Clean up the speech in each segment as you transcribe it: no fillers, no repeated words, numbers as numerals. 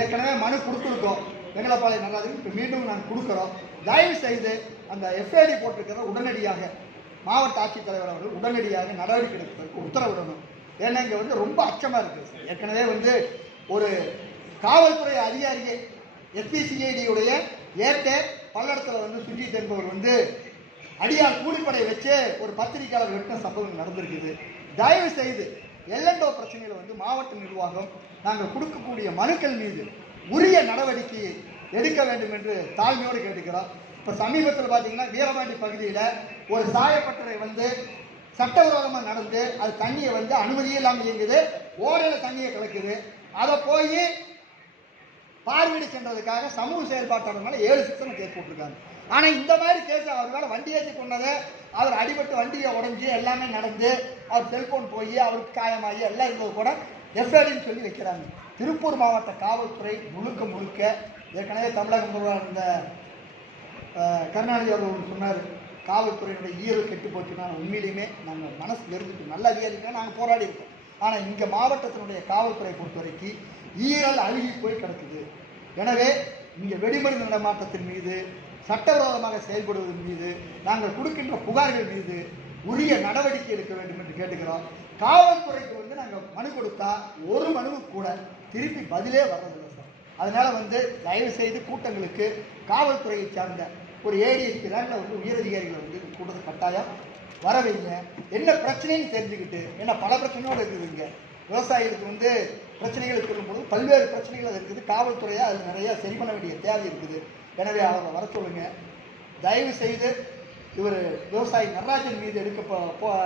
ஏற்கனவே மனு கொடுத்துருக்கோம் வெங்கலப்பாளையம் நடராஜன். இப்போ மீண்டும் நாங்கள் கொடுக்குறோம். தயவு செய்து அந்த எஃப்ஐடி போட்டிருக்கிறத உடனடியாக மாவட்ட ஆட்சித்தலைவர் அவர்கள் உடனடியாக நடவடிக்கை எடுப்பதற்கு உத்தரவிடணும். ஏன்னா இங்கே ரொம்ப அச்சமாக இருக்குது. ஏற்கனவே ஒரு காவல்துறை அதிகாரியே எஸ்பிசிஐடியுடைய ஏற்கே பல்லடத்தில் சுஜித் என்பவர் அடியால் கூலிப்படை வச்சு ஒரு பத்திரிகையாளர் வெட்டின சம்பவம் நடந்திருக்குது. தயவு செய்து எல்லண்டோ பிரச்சனையில் மாவட்ட நிர்வாகம் நாங்கள் கொடுக்கக்கூடிய மனுக்கள் மீது உரிய நடவடிக்கை எடுக்க வேண்டும் என்று தாழ்மையோடு கேட்டுக்கிறோம். இப்போ சமீபத்தில் பார்த்தீங்கன்னா வீரபாண்டி பகுதியில் ஒரு சாயப்பட்டறை சட்டவிரோதமாக நடந்து அது தண்ணியை அனுமதியே இல்லாமல் இயங்குது. ஓடையில் தண்ணியை கலக்குது. அதை போய் பார்வையிட சென்றதுக்காக சமூக செயல்பாட்டாளர் மேலே 7 சிக்ஷன் கேஸ் போட்டிருக்காங்க. ஆனால் இந்த மாதிரி கேஸ் அவர் மேலே வண்டி ஏற்றி கொண்டதை அவர் அடிபட்டு வண்டியை உடஞ்சி எல்லாமே நடந்து அவர் செல்போன் போய் அவருக்கு காயமாகி எல்லாம் இருந்தது கூட எஃப்ஐடின்னு சொல்லி வைக்கிறாங்க. திருப்பூர் மாவட்ட காவல்துறை முழுக்க ஏற்கனவே தமிழக முதல்வர் இருந்த கருணாநிதி அவர்கள் சொன்னார், காவல்துறையினுடைய ஈரல் கெட்டு போச்சுன்னா உண்மையிலுமே நாங்கள் மனசு வெறுத்துட்டு நல்ல அதிகாரிகள் நாங்கள் போராடி இருக்கோம். ஆனால் இங்கே மாவட்டத்தினுடைய காவல்துறை பொறுத்த வரைக்கும் ஈரல் அழுகி போய் கிடக்குது. எனவே இங்கே வெடிமருந்து நடமாட்டத்தின் மீது சட்டவிரோதமாக செயல்படுவதன் மீது நாங்கள் கொடுக்கின்ற புகார்கள் மீது உரிய நடவடிக்கை எடுக்க வேண்டும் என்று கேட்டுக்கிறோம். காவல்துறைக்கு நாங்கள் மனு கொடுத்தா ஒரு மனுவுக்கு கூட திருப்பி பதிலே வர்றதில்லை சார். அதனால தயவு செய்து கூட்டங்களுக்கு காவல்துறையை சார்ந்த ஒரு ஏடிஎஸ்பி ரேங்கில் உயரதிகாரிகளை கூட்டத்தை கட்டாயம் வர வைங்க. என்ன பிரச்சனைன்னு தெரிஞ்சுக்கிட்டு, ஏன்னா பல பிரச்சனையோடு இருக்குதுங்க. விவசாயிகளுக்கு பிரச்சனைகள் சொல்லும்போது பல்வேறு பிரச்சனைகள் அது இருக்குது. காவல்துறையாக அது நிறைய சரி பண்ண வேண்டிய தேவை இருக்குது. எனவே அவரை வர சொல்லுங்க. தயவு செய்து இவர் விவசாயி நடராஜன் மீது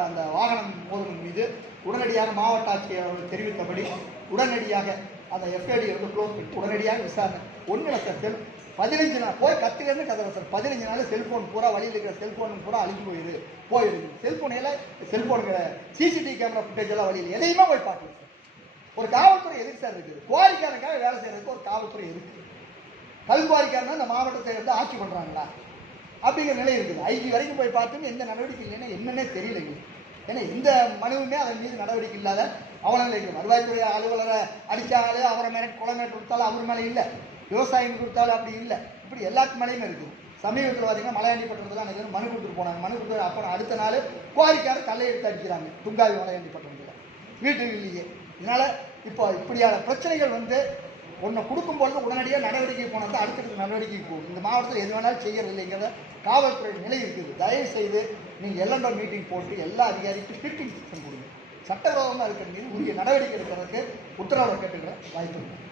அந்த வாகனம் மோதலின் மீது உடனடியாக மாவட்ட ஆட்சியர் அவர்கள் தெரிவித்தபடி உடனடியாக அந்த எஃப்ஐடி க்ளோஸ் பண்ணி உடனடியாக விசாரணை. ஒன்றும் இல்லை சார், 15 நாள் போய் கத்துலேருந்து கதை சார். 15 நாள் செல்ஃபோன் பூரா வழியில் இருக்கிற செல்ஃபோன் பூரா அழிஞ்சு போயிடுது. செல்ஃபோனுங்கிற சிசிடிவி கேமரா ஃபுட்டேஜ் எல்லாம் வழியில் எதையுமே போய் பார்க்கல சார். ஒரு காவல்துறை எதுக்கு சார் இருக்குது? குவாரிக்காரனுக்காக வேலை செய்யறதுக்கு ஒரு காவல்துறை இருக்குது. கல்குவாரிக்காரன் இந்த மாவட்டத்தை ஆட்சி பண்ணுறாங்களா அப்படிங்கிற நிலை இருக்குது. ஐஜி வரைக்கும் போய் பார்த்தும் எந்த நடவடிக்கை இல்லைன்னா என்னன்னே தெரியலைங்க. ஏன்னா இந்த மனுவுமே அதன் மீது நடவடிக்கை இல்லாத அவலங்கள் இருக்குது. வருவாய்த்துறை அலுவலரை அடித்தாலும் அவரை மேலே குளமேட்டு கொடுத்தாலும் அவர் மேலே இல்லை, விவசாயம் கொடுத்தாலும் அப்படி இல்லை. இப்படி எல்லாத்து மேலேயுமே இருக்குது. சமீபத்தில் பார்த்தீங்கன்னா மலையாண்டிப்பட்டினத்தில் நிறைய மனு கொடுத்துட்டு போனாங்க. மனு கொடுத்து அப்புறம் அடுத்த நாள் குவாரிக்காரர் கல்லை எடுத்து அடிக்கிறாங்க துங்காவி மலையாண்டிப்பட்டினத்தில் வீட்டுக்கு இல்லையே. இதனால் இப்போ இப்படியான பிரச்சனைகள் ஒன்று கொடுக்கும்பொழுது உடனடியாக நடவடிக்கை போனால் தான் அடுத்தடுத்த நடவடிக்கை போகும். இந்த மாவட்டத்தில் எது வேணாலும் செய்யறது இல்லைங்கிறத காவல்துறை நிலை இருக்குது. தயவு செய்து நீங்கள் எல்லண்டோ மீட்டிங் போட்டு எல்லா அதிகாரிக்கும் ஸ்ட்ரிக்ட் இன்ஸ்ட்ரக்ஷன் கொடுங்க. சட்டவிரோதமாக இருக்கிற மீது உரிய நடவடிக்கை எடுக்கிறதுக்கு உத்தரவை கேட்டுக்கிற வாய்ப்பு.